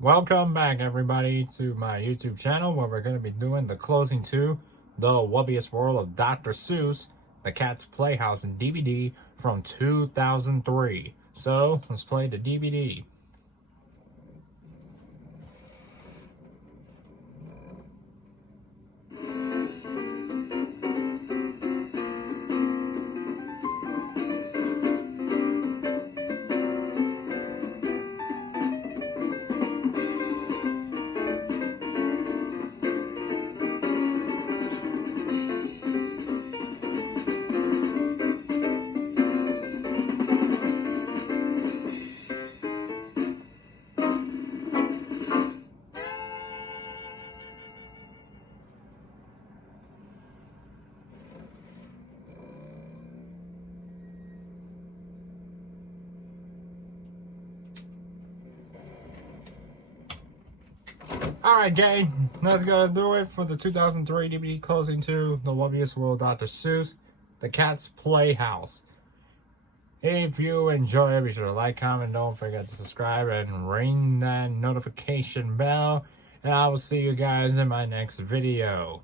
Welcome back, everybody, to my YouTube channel where we're going to be doing the closing to the Wubbulous World of Dr. Seuss, the Cat's Playhouse DVD from 2003. So, let's play the DVD. Alright, gang, that's gonna do it for the 2003 DVD closing to the Wubbulous World of Dr. Seuss, the Cat's Playhouse. If you enjoy it, be sure to like, comment, don't forget to subscribe and ring that notification bell. And I will see you guys in my next video.